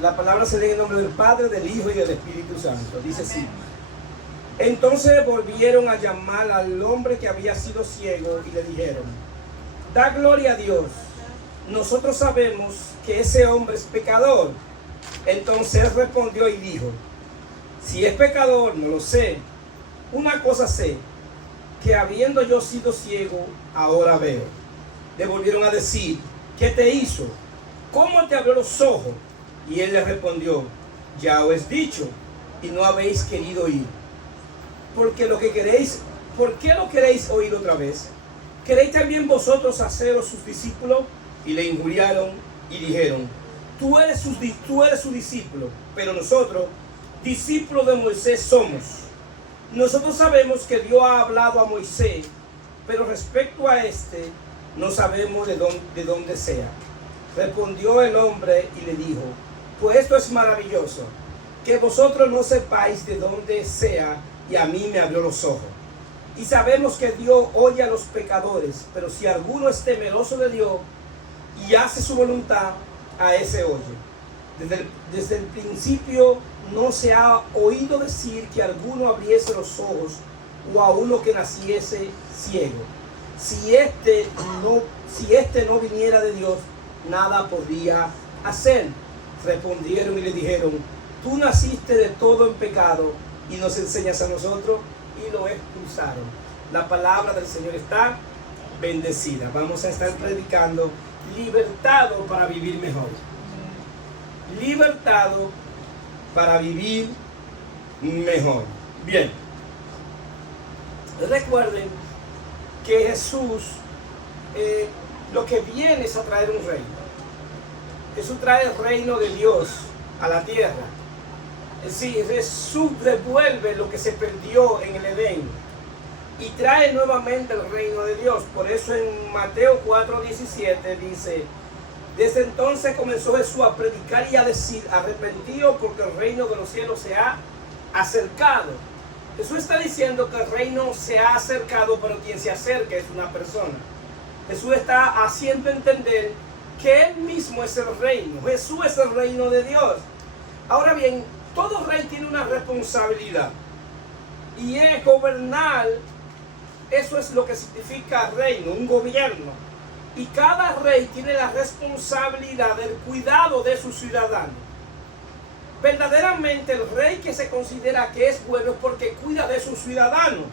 La palabra se lee en nombre del Padre, del Hijo y del Espíritu Santo. Dice así. Entonces volvieron a llamar al hombre que había sido ciego y le dijeron: da gloria a Dios. Nosotros sabemos que ese hombre es pecador. Entonces él respondió y dijo: si es pecador, no lo sé. Una cosa sé, que habiendo yo sido ciego, ahora veo. Le volvieron a decir: ¿qué te hizo? ¿Cómo te abrió los ojos? Y él le respondió: ya os he dicho, y no habéis querido oír. ¿Por qué lo queréis oír otra vez? ¿Queréis también vosotros haceros sus discípulos? Y le injuriaron y dijeron: tú eres su discípulo, pero nosotros, discípulos de Moisés somos. Nosotros sabemos que Dios ha hablado a Moisés, pero respecto a este, no sabemos de dónde sea. Respondió el hombre y le dijo: pues esto es maravilloso, que vosotros no sepáis de dónde sea, y a mí me abrió los ojos. Y sabemos que Dios oye a los pecadores, pero si alguno es temeroso de Dios y hace su voluntad, a ese oye. Desde el principio no se ha oído decir que alguno abriese los ojos o a uno que naciese ciego. Si este no viniera de Dios, nada podría hacer. Respondieron y le dijeron: tú naciste de todo en pecado y nos enseñas a nosotros. Y lo expulsaron. La palabra del Señor está bendecida. Vamos a estar predicando libertado para vivir mejor. Libertado para vivir mejor. Bien. Recuerden que Jesús lo que viene es a traer un reino. Jesús trae el reino de Dios a la tierra. Sí, Jesús devuelve lo que se perdió en el Edén y trae nuevamente el reino de Dios. Por eso en Mateo 4:17 dice: desde entonces comenzó Jesús a predicar y a decir: arrepentidos, porque el reino de los cielos se ha acercado. Jesús está diciendo que el reino se ha acercado, pero quien se acerca es una persona. Jesús está haciendo entender que Él mismo es el reino. Jesús es el reino de Dios. Ahora bien, todo rey tiene una responsabilidad, y es gobernar. Eso es lo que significa reino, un gobierno. Y cada rey tiene la responsabilidad del cuidado de sus ciudadanos. Verdaderamente el rey que se considera que es bueno es porque cuida de sus ciudadanos,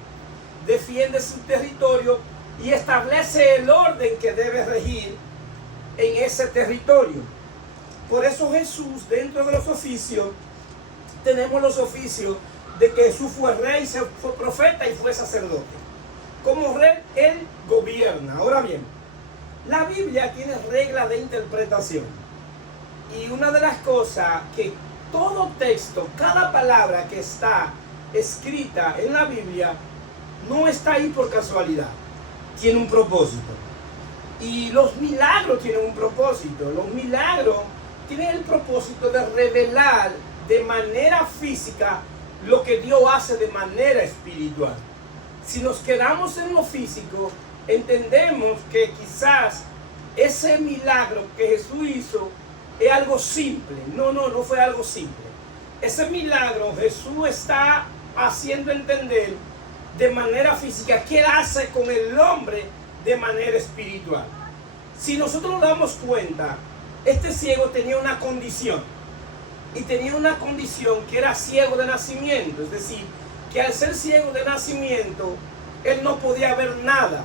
defiende su territorio y establece el orden que debe regir en ese territorio. Por eso Jesús, dentro de los oficios, tenemos los oficios de que Jesús fue rey, fue profeta y fue sacerdote. Como rey, Él gobierna. Ahora bien, la Biblia tiene reglas de interpretación. Y una de las cosas que todo texto, cada palabra que está escrita en la Biblia, no está ahí por casualidad. Tiene un propósito. Y los milagros tienen un propósito. Los milagros tienen el propósito de revelar de manera física lo que Dios hace de manera espiritual. Si nos quedamos en lo físico, entendemos que quizás ese milagro que Jesús hizo es algo simple. No fue algo simple. Ese milagro Jesús está haciendo entender de manera física qué Él hace con el hombre de manera espiritual. Si nosotros nos damos cuenta, este ciego tenía una condición. Y tenía una condición que era ciego de nacimiento. Es decir, que al ser ciego de nacimiento, él no podía ver nada.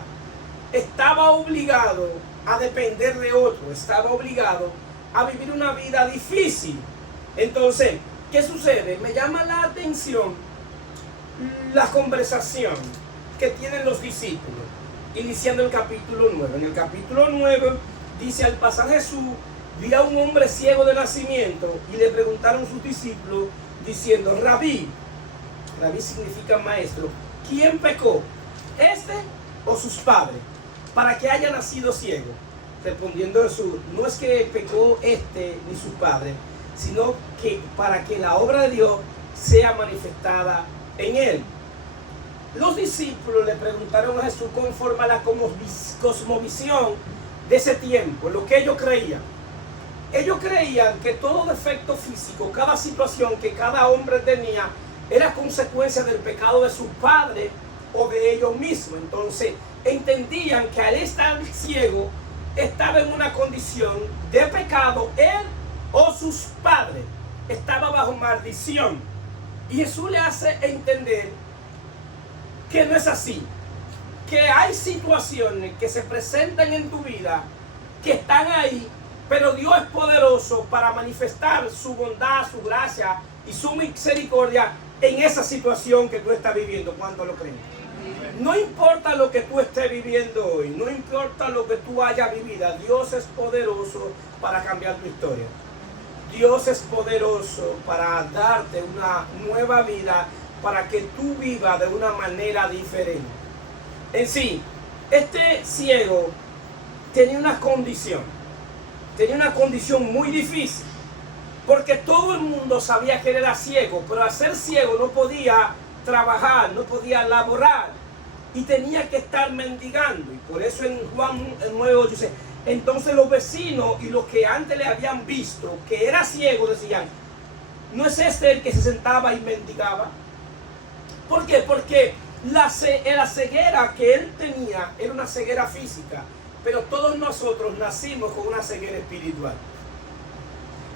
Estaba obligado a depender de otro. Estaba obligado a vivir una vida difícil. Entonces, ¿qué sucede? Me llama la atención la conversación que tienen los discípulos, iniciando el capítulo 9. En el capítulo 9 dice: al pasar Jesús vi a un hombre ciego de nacimiento y le preguntaron sus discípulos diciendo: Rabí significa maestro, ¿quién pecó, este o sus padres, para que haya nacido ciego? Respondiendo Jesús: no es que pecó este ni sus padres, sino que para que la obra de Dios sea manifestada en él. Los discípulos le preguntaron a Jesús conforme a la cosmovisión de ese tiempo, lo que ellos creían. Ellos creían que todo defecto físico, cada situación que cada hombre tenía, era consecuencia del pecado de sus padres o de ellos mismos. Entonces entendían que al estar ciego estaba en una condición de pecado, él o sus padres estaba bajo maldición. Y Jesús le hace entender que no es así, que hay situaciones que se presentan en tu vida que están ahí, pero Dios es poderoso para manifestar su bondad, su gracia y su misericordia en esa situación que tú estás viviendo. ¿Cuánto lo creen? No importa lo que tú estés viviendo hoy, no importa lo que tú hayas vivido, Dios es poderoso para cambiar tu historia. Dios es poderoso para darte una nueva vida, para que tú vivas de una manera diferente. En sí, este ciego tenía una condición muy difícil, porque todo el mundo sabía que él era ciego, pero al ser ciego no podía trabajar, no podía laborar, y tenía que estar mendigando. Y por eso en Juan 9:8 dice, entonces los vecinos y los que antes le habían visto que era ciego decían, ¿no es este el que se sentaba y mendigaba? ¿Por qué? Porque la ceguera que él tenía era una ceguera física, pero todos nosotros nacimos con una ceguera espiritual.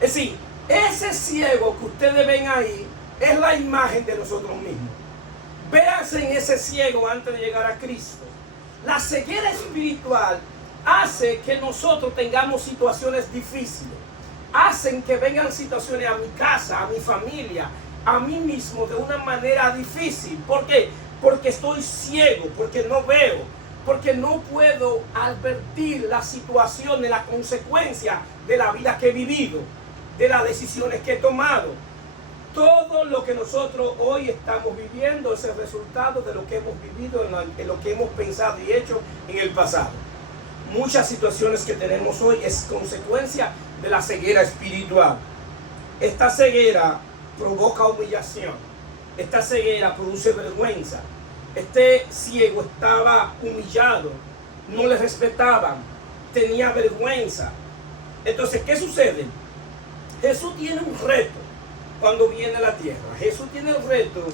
Es decir, ese ciego que ustedes ven ahí es la imagen de nosotros mismos. Véanse en ese ciego antes de llegar a Cristo. La ceguera espiritual hace que nosotros tengamos situaciones difíciles. Hacen que vengan situaciones a mi casa, a mi familia, a mí mismo de una manera difícil. ¿Por qué? Porque estoy ciego, porque no veo, porque no puedo advertir las situaciones, las consecuencias de la vida que he vivido, de las decisiones que he tomado. Todo lo que nosotros hoy estamos viviendo es el resultado de lo que hemos vivido, en lo que hemos pensado y hecho en el pasado. Muchas situaciones que tenemos hoy es consecuencia de la ceguera espiritual. Esta ceguera provoca humillación. Esta ceguera produce vergüenza. Este ciego estaba humillado, no le respetaban, tenía vergüenza. Entonces, ¿qué sucede? Jesús tiene un reto cuando viene a la tierra. Jesús tiene el reto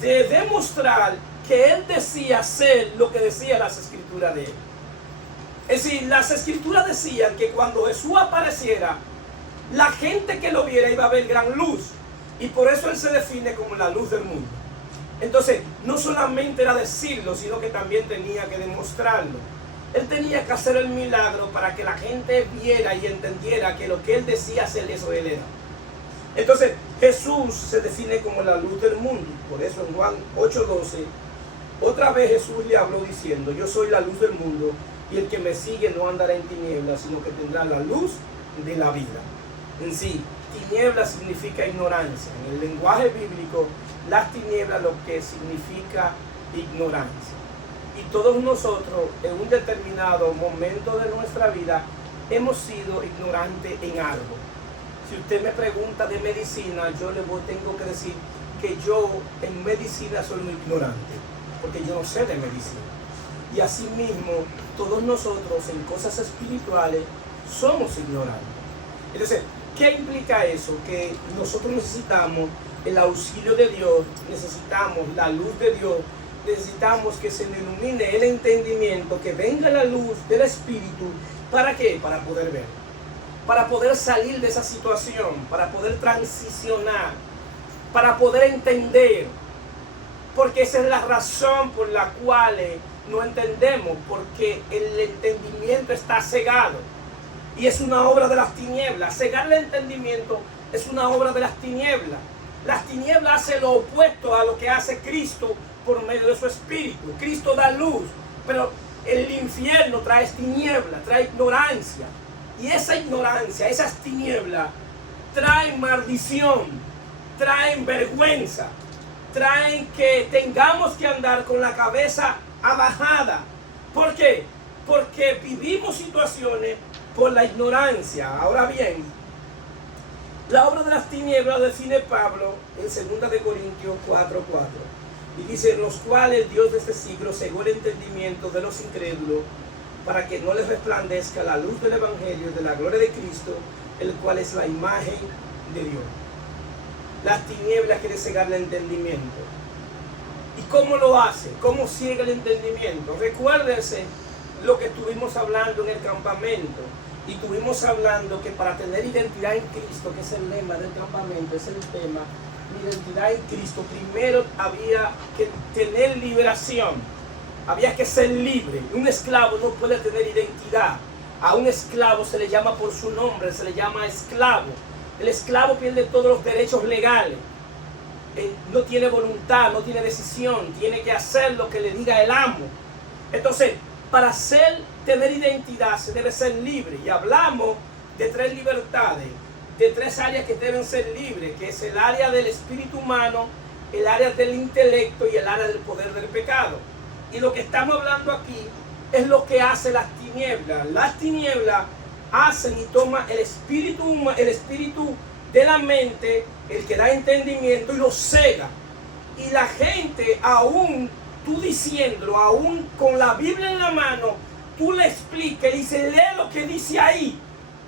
de demostrar que él decía ser lo que decían las escrituras de él. Es decir, las escrituras decían que cuando Jesús apareciera, la gente que lo viera iba a ver gran luz. Y por eso él se define como la luz del mundo. Entonces, no solamente era decirlo, sino que también tenía que demostrarlo. Él tenía que hacer el milagro para que la gente viera y entendiera que lo que él decía ser, eso él era. Entonces, Jesús se define como la luz del mundo. Por eso en Juan 8:12, otra vez Jesús le habló diciendo, yo soy la luz del mundo, y el que me sigue no andará en tinieblas, sino que tendrá la luz de la vida. En sí, tinieblas significa ignorancia. En el lenguaje bíblico, las tinieblas lo que significa ignorancia. Y todos nosotros, en un determinado momento de nuestra vida, hemos sido ignorantes en algo. Si usted me pregunta de medicina, yo le tengo que decir que yo en medicina soy muy ignorante, porque yo no sé de medicina. Y asimismo, todos nosotros en cosas espirituales somos ignorantes. Entonces, ¿qué implica eso? Que nosotros necesitamos el auxilio de Dios, necesitamos la luz de Dios, necesitamos que se nos ilumine el entendimiento, que venga la luz del Espíritu. ¿Para qué? Para poder ver, para poder salir de esa situación, para poder transicionar, para poder entender. Porque esa es la razón por la cual no entendemos, porque el entendimiento está cegado. Y es una obra de las tinieblas. Cegar el entendimiento es una obra de las tinieblas. Las tinieblas hacen lo opuesto a lo que hace Cristo por medio de su Espíritu. Cristo da luz, pero el infierno trae tinieblas, trae ignorancia. Y esa ignorancia, esas tinieblas, traen maldición, traen vergüenza, traen que tengamos que andar con la cabeza abajada. ¿Por qué? Porque vivimos situaciones por la ignorancia. Ahora bien, la obra de las tinieblas define Pablo en 2 de Corintios 4:4. Y dice, los cuales Dios de este siglo cegó el entendimiento de los incrédulos, para que no les resplandezca la luz del Evangelio de la gloria de Cristo, el cual es la imagen de Dios. Las tinieblas quieren cegar el entendimiento. ¿Y cómo lo hace? ¿Cómo ciega el entendimiento? Recuérdense lo que estuvimos hablando en el campamento. Y estuvimos hablando que para tener identidad en Cristo, que es el lema del campamento, es el tema, identidad en Cristo, primero había que tener liberación. Había que ser libre. Un esclavo no puede tener identidad. A un esclavo se le llama por su nombre, se le llama esclavo. El esclavo pierde todos los derechos legales. No tiene voluntad, no tiene decisión, tiene que hacer lo que le diga el amo. Entonces, para tener identidad se debe ser libre. Y hablamos de 3 libertades, de 3 áreas que deben ser libres, que es el área del espíritu humano, el área del intelecto y el área del poder del pecado. Y lo que estamos hablando aquí es lo que hace las tinieblas. Las tinieblas hacen y toman el espíritu de la mente, el que da entendimiento, y lo cega. Y la gente, aún tú diciéndolo, aún con la Biblia en la mano, tú le explicas, y dice, lee lo que dice ahí.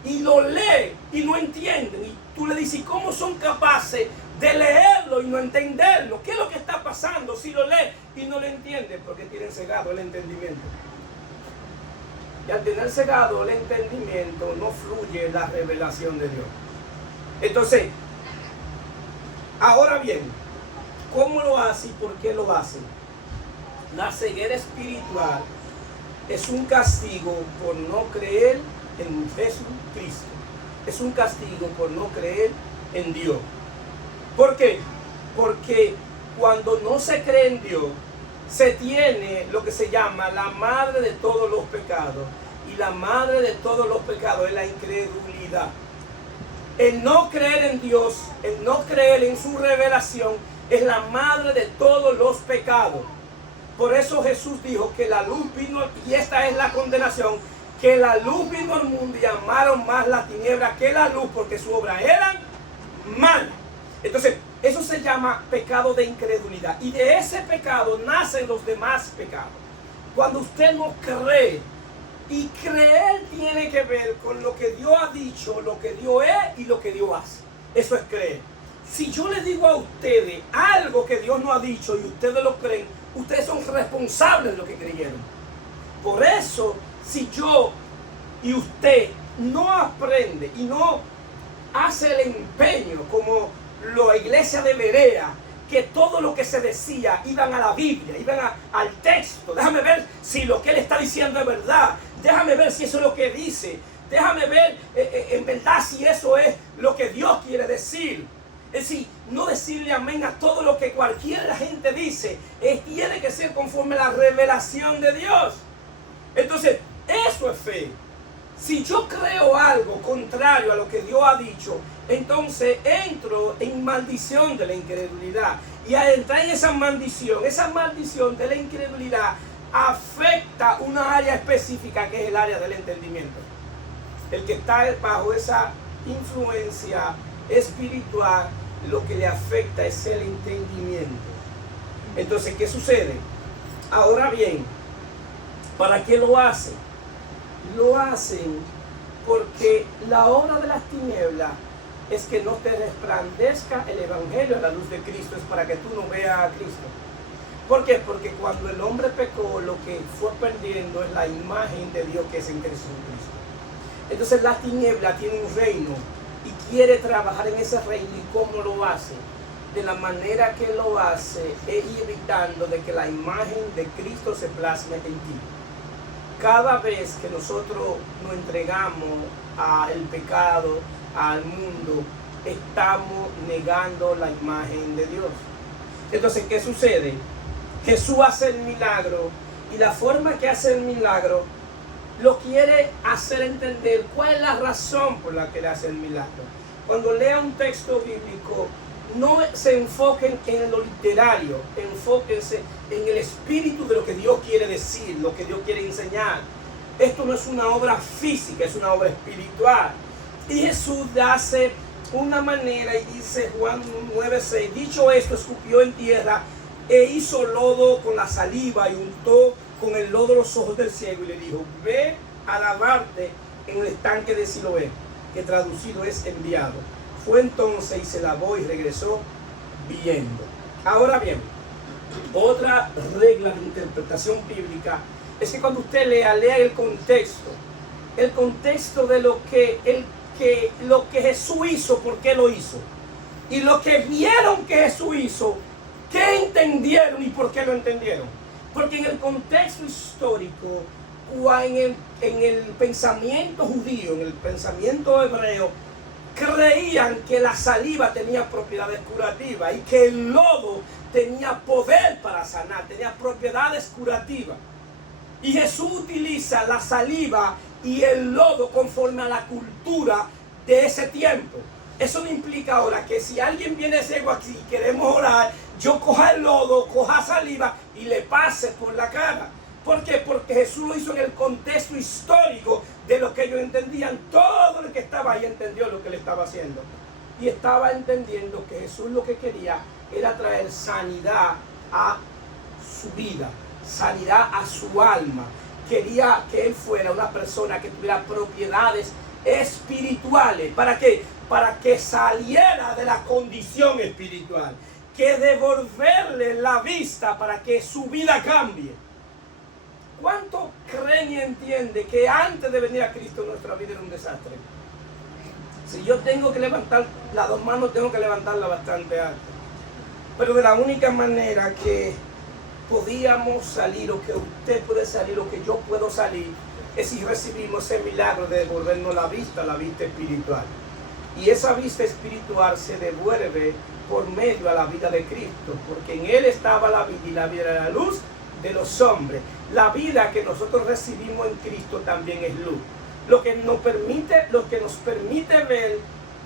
Y lo lee y no entienden. Y tú le dices, ¿cómo son capaces de leerlo y no entenderlo? ¿Qué es lo que está pasando si lo lee y no lo entienden? Porque tienen cegado el entendimiento. Y al tener cegado el entendimiento, no fluye la revelación de Dios. Entonces, ahora bien, ¿cómo lo hace y por qué lo hace? La ceguera espiritual es un castigo por no creer en Jesucristo. Es un castigo por no creer en Dios. ¿Por qué? Porque cuando no se cree en Dios, se tiene lo que se llama la madre de todos los pecados. Y la madre de todos los pecados es la incredulidad. El no creer en Dios, el no creer en su revelación, es la madre de todos los pecados. Por eso Jesús dijo que la luz vino, y esta es la condenación, que la luz vino al mundo y amaron más la tiniebla que la luz, porque su obra eran malas. Entonces, eso se llama pecado de incredulidad. Y de ese pecado nacen los demás pecados. Cuando usted no cree, y creer tiene que ver con lo que Dios ha dicho, lo que Dios es y lo que Dios hace. Eso es creer. Si yo les digo a ustedes algo que Dios no ha dicho y ustedes lo creen, ustedes son responsables de lo que creyeron. Por eso, si yo y usted no aprende y no hace el empeño como la iglesia de Berea, que todo lo que se decía iban a la Biblia, iban al texto. Déjame ver si lo que él está diciendo es verdad. Déjame ver si eso es lo que dice. Déjame ver en verdad si eso es lo que Dios quiere decir. Es decir, no decirle amén a todo lo que cualquier gente dice. Tiene que ser conforme a la revelación de Dios. Entonces, eso es fe. Si yo creo algo contrario a lo que Dios ha dicho, entonces entro en maldición de la incredulidad. Y al entrar en esa maldición de la incredulidad afecta una área específica que es el área del entendimiento. El que está bajo esa influencia espiritual, lo que le afecta es el entendimiento. Entonces, ¿qué sucede? Ahora bien, ¿para qué lo hacen? Lo hacen porque la obra de las tinieblas es que no te resplandezca el evangelio a la luz de Cristo, es para que tú no veas a Cristo. ¿Por qué? Porque cuando el hombre pecó, lo que fue perdiendo es la imagen de Dios que es en Cristo. Entonces la tiniebla tiene un reino y quiere trabajar en ese reino. ¿Y cómo lo hace? De la manera que lo hace es evitando de que la imagen de Cristo se plasme en ti. Cada vez que nosotros nos entregamos al pecado, al mundo, estamos negando la imagen de Dios. Entonces, ¿qué sucede? Jesús hace el milagro y la forma que hace el milagro lo quiere hacer entender cuál es la razón por la que le hace el milagro. Cuando lea un texto bíblico, no se enfoquen en lo literario, enfóquense en el espíritu de lo que Dios quiere decir, lo que Dios quiere enseñar. Esto no es una obra física, es una obra espiritual. Y Jesús hace una manera y dice Juan 9:6, dicho esto, escupió en tierra e hizo lodo con la saliva y untó con el lodo los ojos del ciego y le dijo, ve a lavarte en el estanque de Siloé. que traducido es enviado. Fue entonces y se lavó y regresó viendo. Ahora bien, otra regla de interpretación bíblica es que cuando usted lea el contexto de lo que Jesús hizo, por qué lo hizo, y lo que vieron que Jesús hizo, qué entendieron y por qué lo entendieron. Porque en el contexto histórico, en el pensamiento judío, en el pensamiento hebreo, creían que la saliva tenía propiedades curativas y que el lodo tenía poder para sanar, tenía propiedades curativas. Y Jesús utiliza la saliva y el lodo conforme a la cultura de ese tiempo. Eso no implica ahora que si alguien viene ciego aquí y queremos orar, yo coja el lodo, coja saliva y le pase por la cara. ¿Por qué? Porque Jesús lo hizo en el contexto histórico de lo que ellos entendían. Todo el que estaba ahí entendió lo que le estaba haciendo. Y estaba entendiendo que Jesús lo que quería era traer sanidad a su vida, sanidad a su alma. Quería que él fuera una persona que tuviera propiedades espirituales. ¿Para qué? Para que saliera de la condición espiritual. Que devolverle la vista para que su vida cambie. ¿Cuánto creen y entienden que antes de venir a Cristo nuestra vida era un desastre? Si yo tengo que levantar las dos manos, tengo que levantarla bastante alta. Pero de la única manera que podíamos salir, o que usted puede salir, o que yo puedo salir, es si recibimos ese milagro de devolvernos la vista espiritual. Y esa vista espiritual se devuelve por medio a la vida de Cristo, porque en Él estaba la vida y la vida era la luz de los hombres. La vida que nosotros recibimos en Cristo también es luz. Lo que nos permite ver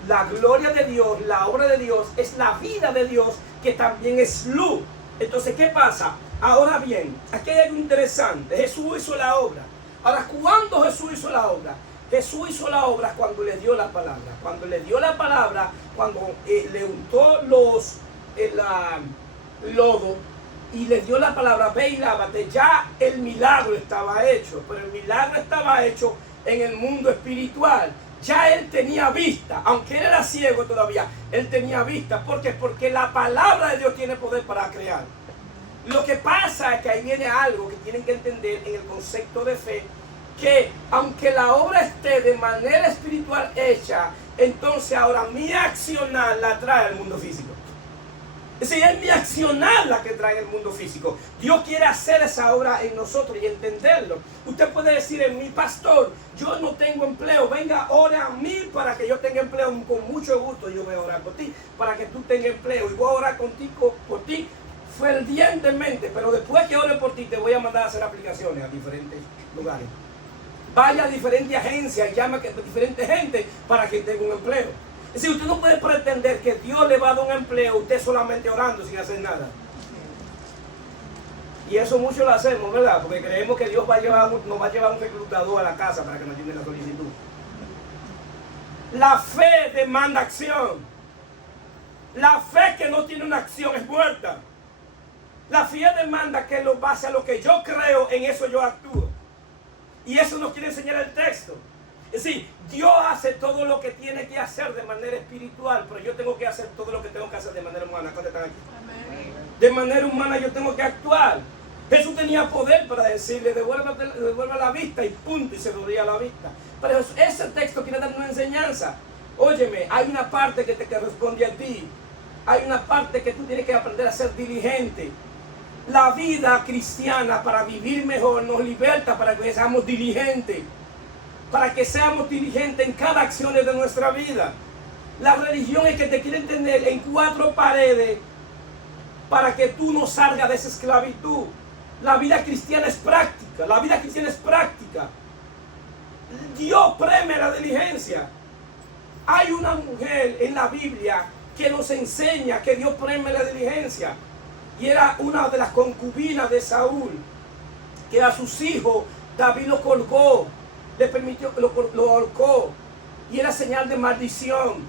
la gloria de Dios, la obra de Dios, es la vida de Dios, que también es luz. Entonces, ¿qué pasa? Ahora bien, aquí hay algo interesante. Jesús hizo la obra. Ahora, ¿cuándo Jesús hizo la obra? Jesús hizo la obra cuando le dio la palabra. Cuando le dio la palabra, cuando le untó el lodo y le dio la palabra, ve y lávate, ya el milagro estaba hecho. Pero el milagro estaba hecho en el mundo espiritual. Ya él tenía vista, aunque él era ciego todavía, él tenía vista. ¿Por qué? Porque la palabra de Dios tiene poder para crear. Lo que pasa es que ahí viene algo que tienen que entender en el concepto de fe, que aunque la obra esté de manera espiritual hecha, entonces ahora mi accionar la trae al mundo físico. Es decir, es mi accionar la que trae el mundo físico. Dios quiere hacer esa obra en nosotros y entenderlo. Usted puede decir en mi pastor, yo no tengo empleo, venga, ore a mí para que yo tenga empleo. Con mucho gusto yo voy a orar por ti, para que tú tengas empleo. Y voy a orar contigo, por ti fervientemente, pero después que ore por ti te voy a mandar a hacer aplicaciones a diferentes lugares. Vaya a diferentes agencias y llama a diferentes gente para que tenga un empleo. Es decir, usted no puede pretender que Dios le va a dar un empleo usted solamente orando sin hacer nada. Y eso mucho lo hacemos, ¿verdad? Porque creemos que Dios nos va a llevar un reclutador a la casa para que nos llene la solicitud. La fe demanda acción. La fe que no tiene una acción es muerta. La fe demanda que lo base a lo que yo creo, en eso yo actúo. Y eso nos quiere enseñar el texto. Es decir, Dios hace todo lo que tiene que hacer de manera espiritual, pero yo tengo que hacer todo lo que tengo que hacer de manera humana. ¿Cuántos están aquí? Amén. De manera humana yo tengo que actuar. Jesús tenía poder para decirle, devuelva la vista, y punto, y se devolvía la vista. Pero ese texto quiere dar una enseñanza. Óyeme, hay una parte que te corresponde a ti. Hay una parte que tú tienes que aprender a ser diligente. La vida cristiana, para vivir mejor, nos liberta para que seamos diligentes. Para que seamos diligentes en cada acción de nuestra vida. La religión es que te quiere tener en cuatro paredes para que tú no salgas de esa esclavitud. La vida cristiana es práctica. La vida cristiana es práctica. Dios premia la diligencia. Hay una mujer en la Biblia que nos enseña que Dios premia la diligencia. Y era una de las concubinas de Saúl, que a sus hijos David lo colgó, le permitió, lo ahorcó, y era señal de maldición.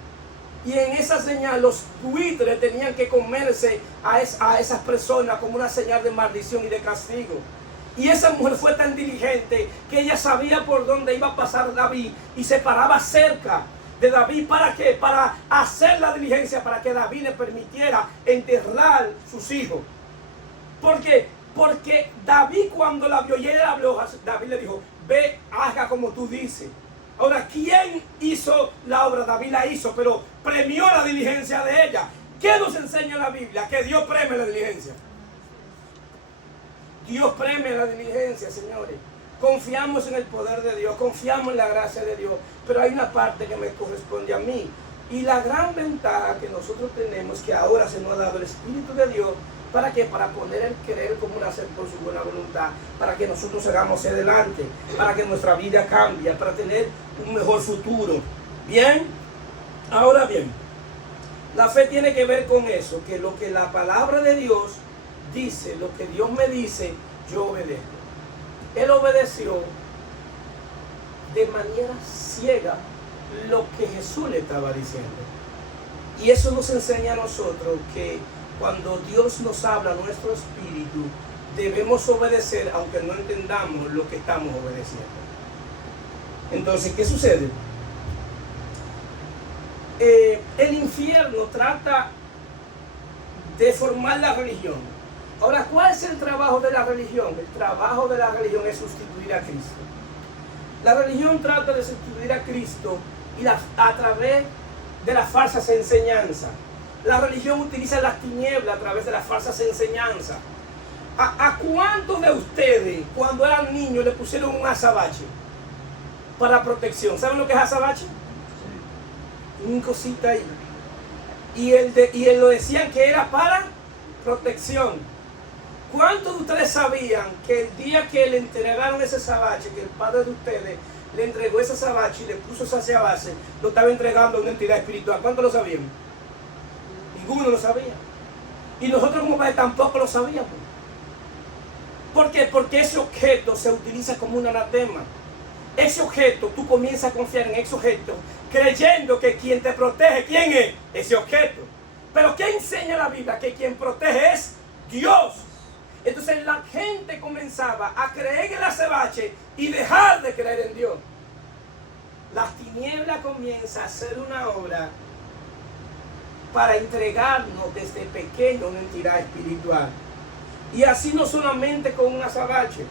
Y en esa señal los buitres tenían que comerse a esas personas como una señal de maldición y de castigo. Y esa mujer fue tan diligente que ella sabía por dónde iba a pasar David y se paraba cerca. de David. ¿Para qué? Para hacer la diligencia, para que David le permitiera enterrar sus hijos. ¿Por qué? Porque David, cuando la vio y ella habló, David le dijo, ve, haga como tú dices. Ahora, ¿quién hizo la obra? David la hizo, pero premió la diligencia de ella. ¿Qué nos enseña la Biblia? Que Dios premia la diligencia. Dios premia la diligencia, señores. Confiamos en el poder de Dios, confiamos en la gracia de Dios, pero hay una parte que me corresponde a mí. Y la gran ventaja que nosotros tenemos, que ahora se nos ha dado el Espíritu de Dios, ¿para qué? Para poner el querer como nacer por su buena voluntad, para que nosotros hagamos hacia adelante, para que nuestra vida cambie, para tener un mejor futuro. ¿Bien? Ahora bien, la fe tiene que ver con eso, que lo que la palabra de Dios dice, lo que Dios me dice, yo obedezco. Él obedeció de manera ciega lo que Jesús le estaba diciendo. Y eso nos enseña a nosotros que cuando Dios nos habla a nuestro espíritu, debemos obedecer aunque no entendamos lo que estamos obedeciendo. Entonces, ¿qué sucede? El infierno trata de formar la religión. Ahora, ¿cuál es el trabajo de la religión? El trabajo de la religión es sustituir a Cristo. La religión trata de sustituir a Cristo a través de las falsas enseñanzas. La religión utiliza las tinieblas a través de las falsas enseñanzas. ¿A cuántos de ustedes, cuando eran niños, le pusieron un azabache para protección? ¿Saben lo que es azabache? Un cosita ahí. Y él lo decían que era para protección. ¿Cuántos de ustedes sabían que el día que le entregaron ese azabache, que el padre de ustedes le entregó ese azabache y le puso ese azabache, lo estaba entregando a una entidad espiritual? ¿Cuántos lo sabían? Ninguno lo sabía. Y nosotros como padres tampoco lo sabíamos. ¿Por qué? Porque ese objeto se utiliza como un anatema. Ese objeto, tú comienzas a confiar en ese objeto, creyendo que quien te protege, ¿quién es? Ese objeto. Pero ¿qué enseña la Biblia? Que quien protege es Dios. Entonces la gente comenzaba a creer en el azabache y dejar de creer en Dios. Las tinieblas comienzan a hacer una obra para entregarnos desde pequeño una entidad espiritual. Y así no solamente con un azabache.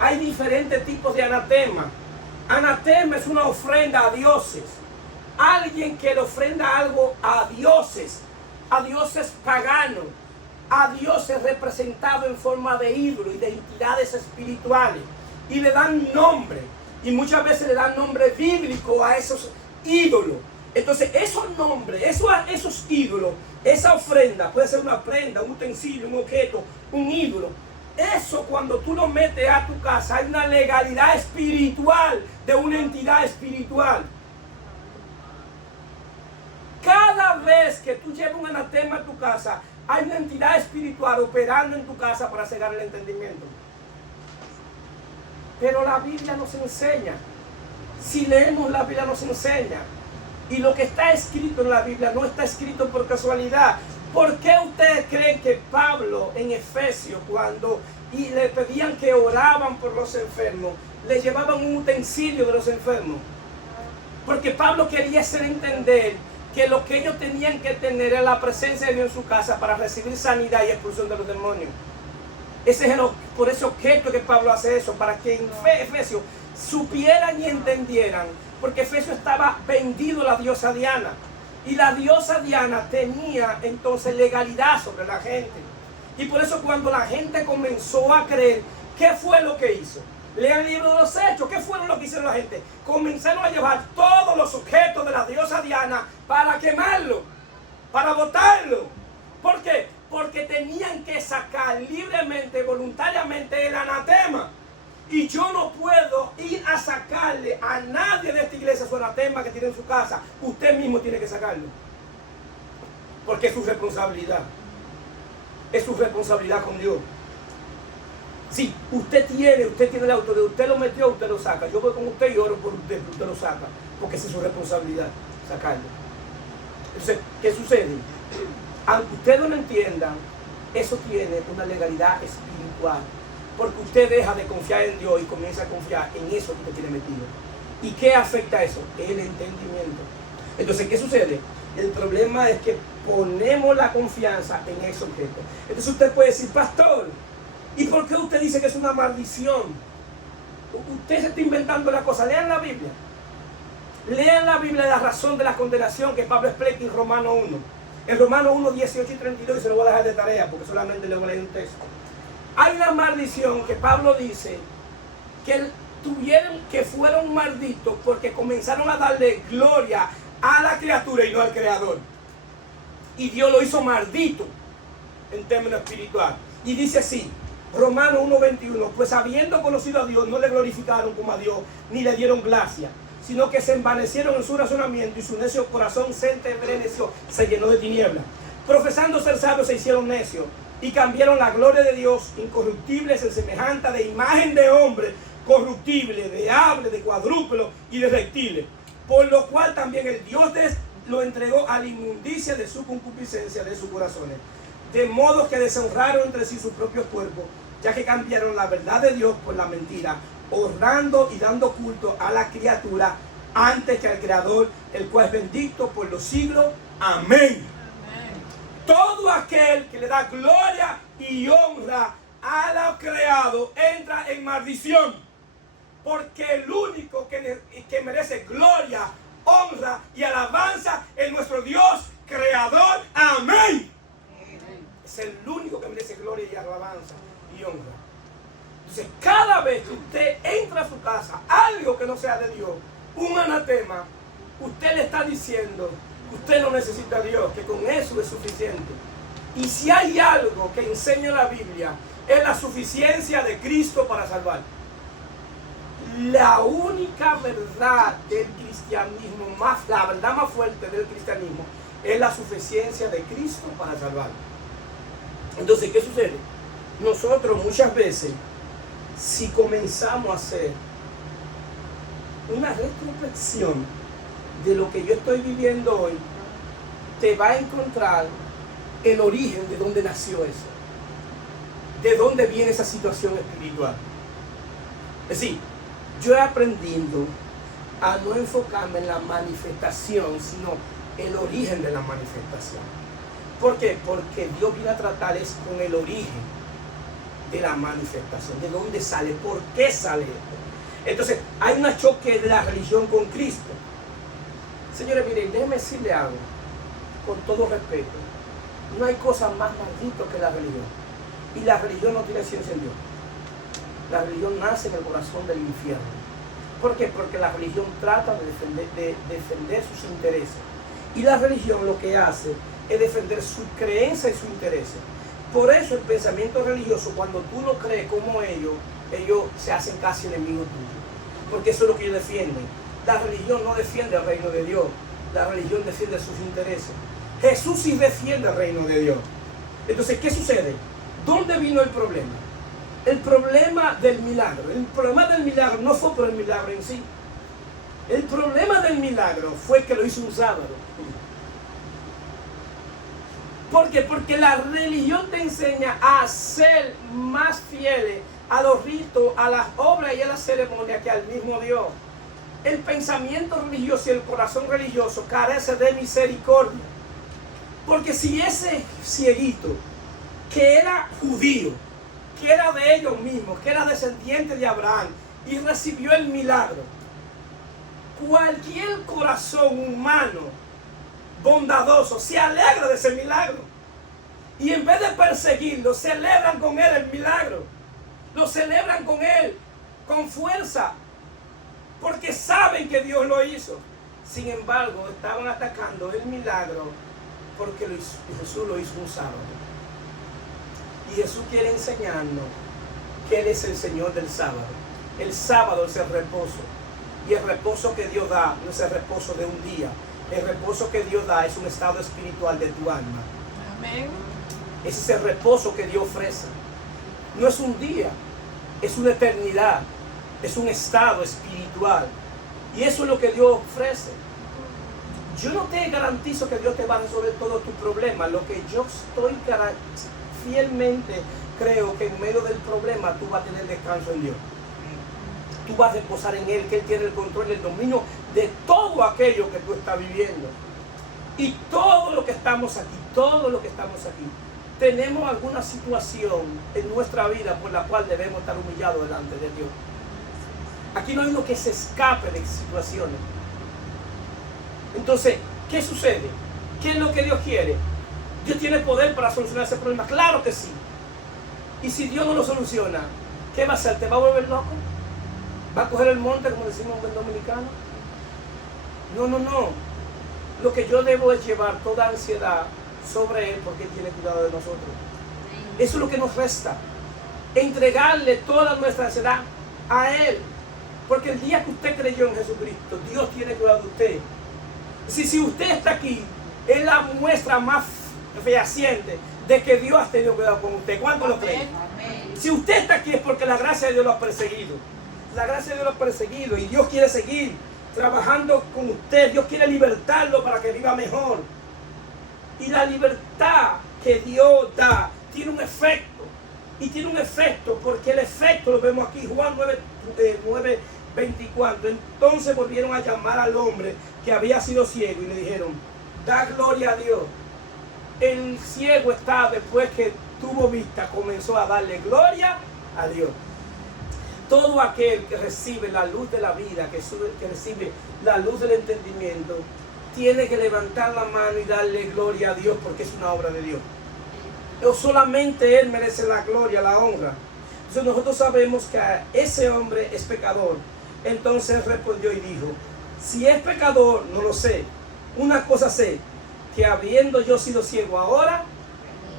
Hay diferentes tipos de anatema. Anatema es una ofrenda a dioses. Alguien que le ofrenda algo a dioses paganos, a dioses representados en forma de ídolos y de entidades espirituales. Y le dan nombre. Y muchas veces le dan nombre bíblico a esos ídolos. Entonces esos nombres, esos ídolos, esa ofrenda, puede ser una prenda, un utensilio, un objeto, un ídolo. Eso cuando tú lo metes a tu casa, hay una legalidad espiritual de una entidad espiritual. Cada vez que tú llevas un anatema a tu casa, hay una entidad espiritual operando en tu casa para cegar el entendimiento. Pero la Biblia nos enseña. Si leemos la Biblia nos enseña. Y lo que está escrito en la Biblia no está escrito por casualidad. ¿Por qué ustedes creen que Pablo en Efesios, cuando le pedían que oraban por los enfermos, le llevaban un utensilio de los enfermos? Porque Pablo quería hacer entender que lo que ellos tenían que tener era la presencia de Dios en su casa para recibir sanidad y expulsión de los demonios. Por ese objeto que Pablo hace eso, para que en Efesios supieran y entendieran, porque Efesios estaba vendido a la diosa Diana, y la diosa Diana tenía entonces legalidad sobre la gente. Y por eso cuando la gente comenzó a creer, ¿qué fue lo que hizo? Lean el libro de los Hechos. ¿Qué fueron lo que hicieron la gente? Comenzaron a llevar todos los objetos de la diosa Diana para quemarlo, para botarlo. ¿Por qué? Porque tenían que sacar libremente, voluntariamente el anatema. Y yo no puedo ir a sacarle a nadie de esta iglesia su anatema que tiene en su casa. Usted mismo tiene que sacarlo. Porque es su responsabilidad. Es su responsabilidad con Dios. Sí, usted tiene la autoridad, usted lo metió, usted lo saca. Yo voy con usted y oro por usted, usted lo saca. Porque esa es su responsabilidad, sacarlo. Entonces, ¿qué sucede? Aunque ustedes no lo entiendan, eso tiene una legalidad espiritual. Porque usted deja de confiar en Dios y comienza a confiar en eso que usted tiene metido. ¿Y qué afecta eso? El entendimiento. Entonces, ¿qué sucede? El problema es que ponemos la confianza en ese objeto. Entonces usted puede decir, pastor, ¿y por qué usted dice que es una maldición? Usted se está inventando la cosa. Lean la Biblia. Lean la Biblia, la razón de la condenación que Pablo explica en Romano 1. En Romano 1, 18 y 32, y se lo voy a dejar de tarea porque solamente le voy a leer un texto. Hay una maldición que Pablo dice que fueron malditos porque comenzaron a darle gloria a la criatura y no al creador. Y Dios lo hizo maldito en términos espirituales. Y dice así, Romanos 1:21, pues habiendo conocido a Dios, no le glorificaron como a Dios, ni le dieron gracia, sino que se envanecieron en su razonamiento y su necio corazón se enteneció, se llenó de tinieblas. Profesando ser sabios, se hicieron necios y cambiaron la gloria de Dios incorruptible en semejanza de imagen de hombre corruptible, de ave, de cuadrúpedo y de reptiles. Por lo cual también el Dios lo entregó a la inmundicia de su concupiscencia de sus corazones. De modo que deshonraron entre sí sus propios cuerpos, ya que cambiaron la verdad de Dios por la mentira, honrando y dando culto a la criatura antes que al Creador, el cual es bendito por los siglos. Amén. Todo aquel que le da gloria y honra a lo creado entra en maldición. Porque el único que merece gloria, honra y alabanza es nuestro Dios creador. Amén. Es el único que merece gloria y alabanza y honra. Entonces, cada vez que usted entra a su casa, algo que no sea de Dios, un anatema, usted le está diciendo que usted no necesita a Dios, que con eso es suficiente. Y si hay algo que enseña la Biblia, es la suficiencia de Cristo para salvar. La única verdad del cristianismo, la verdad más fuerte del cristianismo, es la suficiencia de Cristo para salvar. Entonces, ¿qué sucede? Nosotros muchas veces, si comenzamos a hacer una retrospección de lo que yo estoy viviendo hoy, te va a encontrar el origen de dónde nació eso, de dónde viene esa situación espiritual. Es decir, yo he aprendido a no enfocarme en la manifestación, sino el origen de la manifestación. ¿Por qué? Porque Dios viene a tratar es con el origen de la manifestación, de dónde sale, por qué sale esto. Entonces, hay un choque de la religión con Cristo. Señores, miren, déjenme decirle algo, con todo respeto. No hay cosa más maldita que la religión. Y la religión no tiene ciencia en Dios. La religión nace en el corazón del infierno. ¿Por qué? Porque la religión trata de defender sus intereses. Y la religión lo que hace es defender su creencia y sus intereses. Por eso el pensamiento religioso, cuando tú no crees como ellos se hacen casi enemigos tuyos. Porque eso es lo que ellos defienden. La religión no defiende el reino de Dios. La religión defiende sus intereses. Jesús sí defiende el reino de Dios. Entonces, ¿qué sucede? ¿Dónde vino el problema? El problema del milagro. El problema del milagro no fue por el milagro en sí. El problema del milagro fue que lo hizo un sábado. ¿Por qué? Porque la religión te enseña a ser más fieles a los ritos, a las obras y a las ceremonias que al mismo Dios. El pensamiento religioso y el corazón religioso carece de misericordia. Porque si ese cieguito, que era judío, que era de ellos mismos, que era descendiente de Abraham y recibió el milagro, cualquier corazón humano bondadoso se alegra de ese milagro. Y en vez de perseguirlo, celebran con él el milagro. Lo celebran con él, con fuerza, porque saben que Dios lo hizo. Sin embargo, estaban atacando el milagro porque Jesús lo hizo un sábado. Y Jesús quiere enseñarnos que Él es el Señor del sábado. El sábado es el reposo. Y el reposo que Dios da no es el reposo de un día. El reposo que Dios da es un estado espiritual de tu alma. Amén. Ese es el reposo que Dios ofrece. No es un día, es una eternidad. Es un estado espiritual. Y eso es lo que Dios ofrece. Yo no te garantizo que Dios te va a resolver todos tus problemas. Lo que yo fielmente creo que en medio del problema tú vas a tener descanso en Dios. tú vas a reposar en Él, que Él tiene el control y el dominio de todo aquello que tú estás viviendo. Y todo lo que estamos aquí, tenemos alguna situación en nuestra vida por la cual debemos estar humillados delante de Dios. Aquí no hay uno que se escape de situaciones. Entonces, ¿qué sucede? ¿Qué es lo que Dios quiere? ¿Dios tiene poder para solucionar ese problema? Claro que sí. Y si Dios no lo soluciona, ¿qué va a hacer? ¿Te va a volver loco? ¿Va a coger el monte, como decimos en buen dominicano? No. Lo que yo debo es llevar toda ansiedad sobre Él, porque Él tiene cuidado de nosotros. Eso es lo que nos resta. Entregarle toda nuestra ansiedad a Él. Porque el día que usted creyó en Jesucristo, Dios tiene cuidado de usted. Si usted está aquí, es la muestra más fehaciente de que Dios ha tenido cuidado con usted. ¿Cuánto lo creen? Si usted está aquí es porque la gracia de Dios lo ha perseguido. La gracia de Dios lo ha perseguido y Dios quiere seguir trabajando con usted. Dios quiere libertarlo para que viva mejor. Y la libertad que Dios da tiene un efecto. Y tiene un efecto porque el efecto lo vemos aquí, Juan 9:24. Entonces volvieron a llamar al hombre que había sido ciego y le dijeron: da gloria a Dios. El ciego está, después que tuvo vista, comenzó a darle gloria a Dios. Todo aquel que recibe la luz de la vida, que recibe la luz del entendimiento, tiene que levantar la mano y darle gloria a Dios, porque es una obra de Dios. O solamente Él merece la gloria, la honra. Entonces nosotros sabemos que ese hombre es pecador. Entonces respondió y dijo: si es pecador, no lo sé. Una cosa sé, que habiendo yo sido ciego, ahora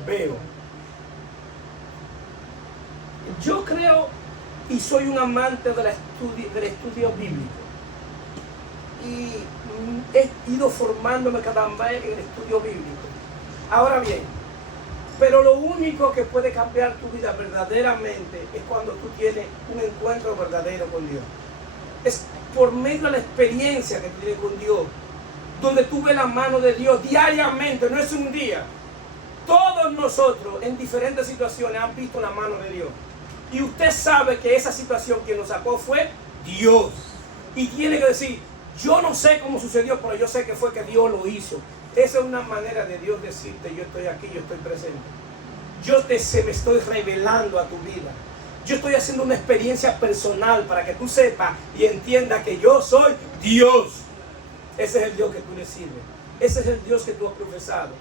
veo. Yo creo y soy un amante del estudio bíblico. Y he ido formándome cada vez en el estudio bíblico. Ahora bien, pero lo único que puede cambiar tu vida verdaderamente es cuando tú tienes un encuentro verdadero con Dios. Es por medio de la experiencia que tienes con Dios, donde tú ves la mano de Dios diariamente, no es un día. Todos nosotros en diferentes situaciones han visto la mano de Dios. Y usted sabe que esa situación quien nos sacó fue Dios. Y tiene que decir: yo no sé cómo sucedió, pero yo sé que fue que Dios lo hizo. Esa es una manera de Dios decirte: yo estoy aquí, yo estoy presente. Se me estoy revelando a tu vida. Yo estoy haciendo una experiencia personal para que tú sepas y entiendas que yo soy Dios. Ese es el Dios que tú le sirves. Ese es el Dios que tú has profesado.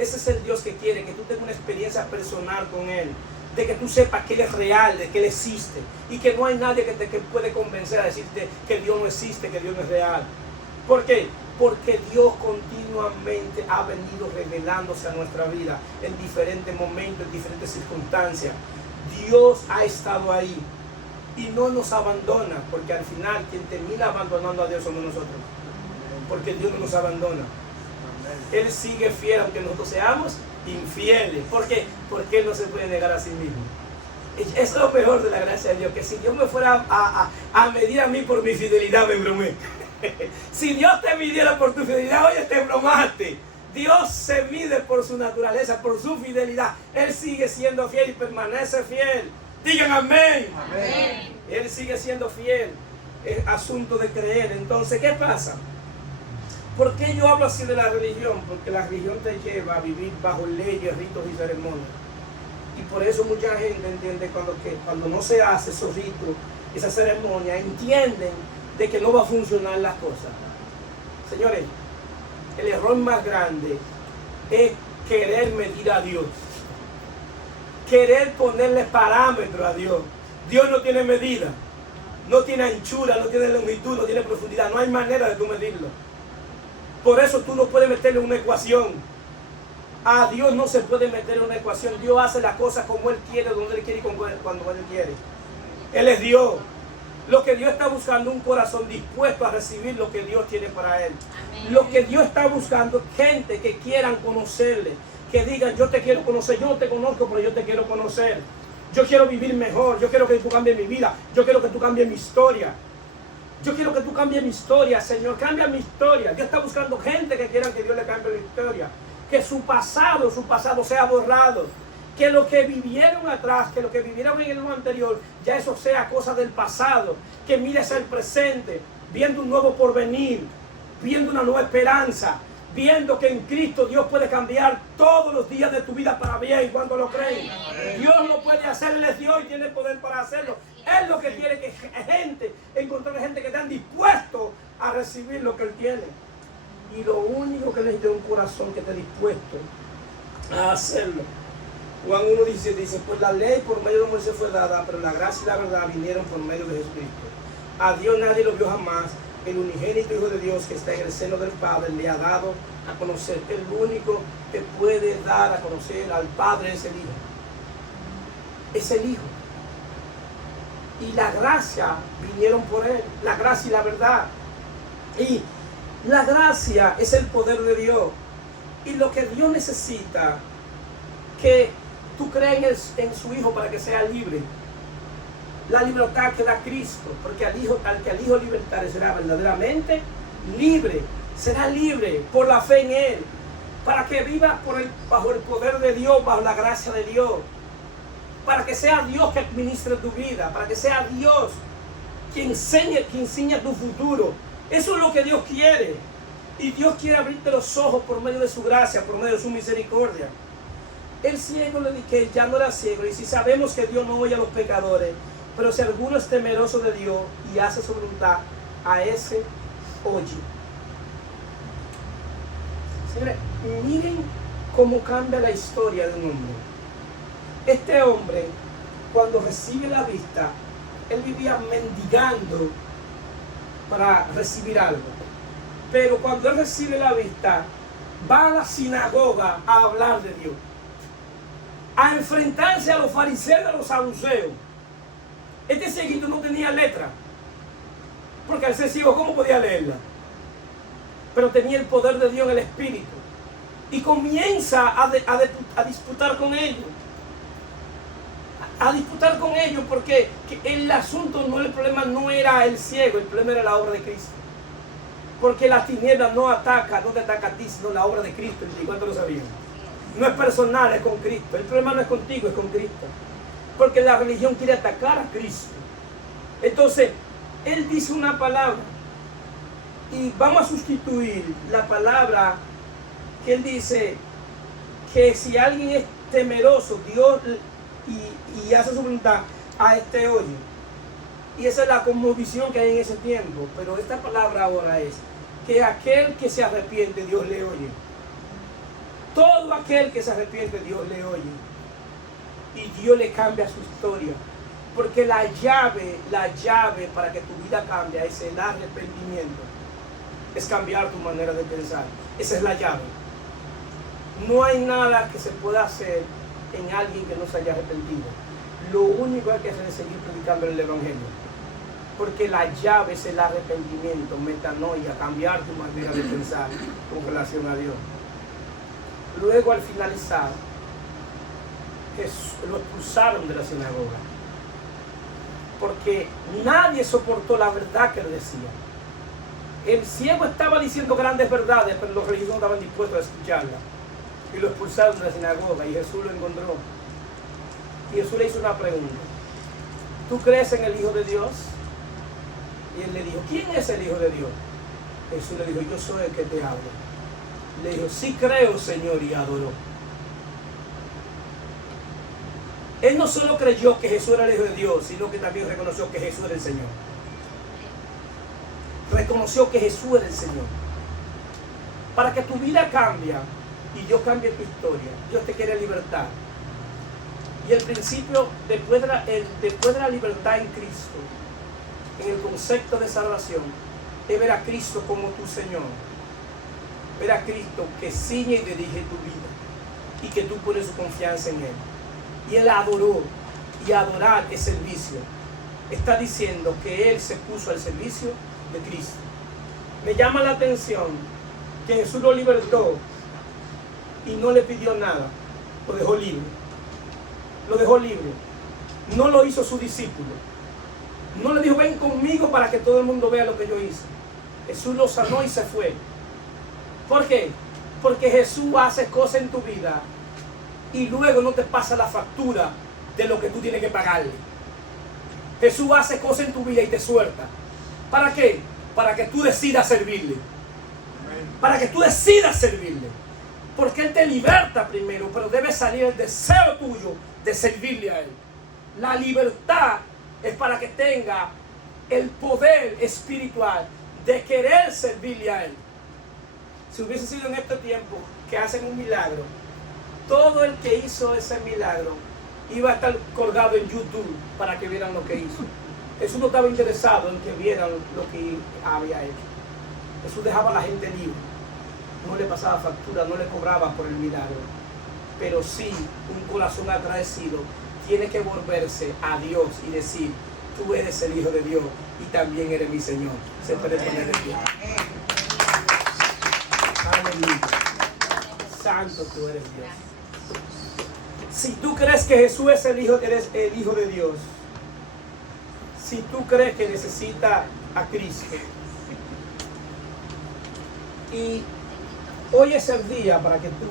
Ese es el Dios que quiere que tú tengas una experiencia personal con Él. De que tú sepas que Él es real, de que Él existe. Y que no hay nadie que te puede convencer a decirte que Dios no existe, que Dios no es real. ¿Por qué? Porque Dios continuamente ha venido revelándose a nuestra vida en diferentes momentos, en diferentes circunstancias. Dios ha estado ahí y no nos abandona, porque al final quien termina abandonando a Dios somos nosotros. Porque Dios no nos abandona. Él sigue fiel aunque nosotros seamos infieles. ¿Por qué? Porque Él no se puede negar a sí mismo. Es lo mejor de la gracia de Dios, que si Dios me fuera a medir a mí por mi fidelidad, me bromé. Si Dios te midiera por tu fidelidad, oye, te bromaste. Dios se mide por su naturaleza, por su fidelidad. Él sigue siendo fiel y permanece fiel. Digan amén. Amén. Él sigue siendo fiel. Es asunto de creer. Entonces, ¿qué pasa? ¿Por qué yo hablo así de la religión? Porque la religión te lleva a vivir bajo leyes, ritos y ceremonias. Y por eso mucha gente entiende cuando no se hace esos ritos, esas ceremonias, entienden de que no va a funcionar las cosas. Señores, el error más grande es querer medir a Dios. Querer ponerle parámetros a Dios. Dios no tiene medida, no tiene anchura, no tiene longitud, no tiene profundidad. No hay manera de tú medirlo. Por eso tú no puedes meterle una ecuación. A Dios no se puede meter una ecuación. Dios hace las cosas como Él quiere, donde Él quiere y cuando Él quiere. Él es Dios. Lo que Dios está buscando es un corazón dispuesto a recibir lo que Dios tiene para Él. Amén. Lo que Dios está buscando es gente que quieran conocerle. Que digan: yo te quiero conocer, yo no te conozco, pero yo te quiero conocer. Yo quiero vivir mejor, yo quiero que tú cambies mi vida, yo quiero que tú cambies mi historia. Yo quiero que tú cambies mi historia, Señor, cambia mi historia. Dios está buscando gente que quieran que Dios le cambie la historia. Que su pasado sea borrado. Que lo que vivieron atrás, que lo que vivieron en el año anterior, ya eso sea cosa del pasado. Que mires el presente, viendo un nuevo porvenir, viendo una nueva esperanza, viendo que en Cristo Dios puede cambiar todos los días de tu vida para bien. ¿Cuánto lo creen? Dios lo puede hacer, Él es Dios y tiene el poder para hacerlo. Él lo que quiere que encontrar gente que estén dispuestos a recibir lo que Él tiene. Y lo único que necesita es un corazón que esté dispuesto a hacerlo. Juan 1:17 dice, pues la ley por medio de Moisés fue dada, pero la gracia y la verdad vinieron por medio de Jesucristo. A Dios nadie lo vio jamás. El unigénito Hijo de Dios que está en el seno del Padre le ha dado a conocer. El único que puede dar a conocer al Padre es el Hijo. Es el Hijo. Y la gracia vinieron por Él. La gracia y la verdad. Y la gracia es el poder de Dios. Y lo que Dios necesita, que tú creas en su Hijo para que sea libre. La libertad que da Cristo, porque al que al Hijo libertare será verdaderamente libre. Será libre por la fe en Él, para que viva bajo el poder de Dios, bajo la gracia de Dios, para que sea Dios que administre tu vida, para que sea Dios quien enseña tu futuro. Eso es lo que Dios quiere. Y Dios quiere abrirte los ojos por medio de su gracia, por medio de su misericordia. El ciego le dije que ya no era ciego, y si sabemos que Dios no oye a los pecadores, pero si alguno es temeroso de Dios y hace su voluntad, a ese oye. Señores, miren cómo cambia la historia de un hombre. Este hombre, cuando recibe la vista, él vivía mendigando para recibir algo. Pero cuando él recibe la vista, va a la sinagoga a hablar de Dios, a enfrentarse a los fariseos y a los saduceos. Este cieguito no tenía letra, porque al ser ciego, ¿cómo podía leerla? Pero tenía el poder de Dios en el Espíritu. Y comienza a disputar con ellos. A disputar con ellos, porque el asunto, el problema no era el ciego, el problema era la obra de Cristo. Porque la tiniebla no te ataca a ti, sino la obra de Cristo. ¿Y cuánto lo sabían? No es personal, es con Cristo. El problema no es contigo, es con Cristo. Porque la religión quiere atacar a Cristo. Entonces, Él dice una palabra. Y vamos a sustituir la palabra que Él dice, que si alguien es temeroso, Dios y hace su voluntad, a este oye. Y esa es la cosmovisión que hay en ese tiempo. Pero esta palabra ahora es que aquel que se arrepiente, Dios le oye. Todo aquel que se arrepiente, Dios le oye. Y Dios le cambia su historia. Porque la llave para que tu vida cambie es el arrepentimiento. Es cambiar tu manera de pensar. Esa es la llave. No hay nada que se pueda hacer en alguien que no se haya arrepentido. Lo único que hay que hacer es seguir predicando el Evangelio. Porque la llave es el arrepentimiento, metanoia, cambiar tu manera de pensar con relación a Dios. Luego, al finalizar, lo expulsaron de la sinagoga. Porque nadie soportó la verdad que él decía. El ciego estaba diciendo grandes verdades, pero los religiosos no estaban dispuestos a escucharla. Y lo expulsaron de la sinagoga y Jesús lo encontró. Y Jesús le hizo una pregunta. ¿Tú crees en el Hijo de Dios? Y él le dijo, ¿quién es el Hijo de Dios? Jesús le dijo, yo soy el que te hablo. Le dijo, sí creo, Señor, y adoró. Él no solo creyó que Jesús era el Hijo de Dios, sino que también reconoció que Jesús era el Señor. Reconoció que Jesús era el Señor. Para que tu vida cambie y Dios cambie tu historia, Dios te quiere libertar. Y el principio, después de la libertad en Cristo, en el concepto de salvación, es ver a Cristo como tu Señor. Ver a Cristo que ciñe y dirige tu vida y que tú pones tu confianza en Él. Y Él adoró, y adorar es servicio. Está diciendo que Él se puso al servicio de Cristo. Me llama la atención que Jesús lo libertó y no le pidió nada, lo dejó libre. Lo dejó libre. No lo hizo su discípulo. No le dijo, ven conmigo para que todo el mundo vea lo que yo hice. Jesús lo sanó y se fue. ¿Por qué? Porque Jesús hace cosas en tu vida y luego no te pasa la factura de lo que tú tienes que pagarle. Jesús hace cosas en tu vida y te suelta. ¿Para qué? Para que tú decidas servirle. Para que tú decidas servirle. Porque Él te liberta primero, pero debe salir el deseo tuyo de servirle a Él. La libertad es para que tenga el poder espiritual de querer servirle a Él. Si hubiese sido en este tiempo que hacen un milagro, todo el que hizo ese milagro iba a estar colgado en YouTube para que vieran lo que hizo. Jesús no estaba interesado en que vieran lo que había hecho. Jesús dejaba a la gente libre. No le pasaba factura, no le cobraba por el milagro. Pero sí, un corazón agradecido tiene que volverse a Dios y decir: tú eres el Hijo de Dios y también eres mi Señor. Se puede poner de pie. Aleluya. Santo tú eres Dios. Si tú crees que Jesús es eres el Hijo de Dios, si tú crees que necesita a Cristo, y hoy es el día para que tú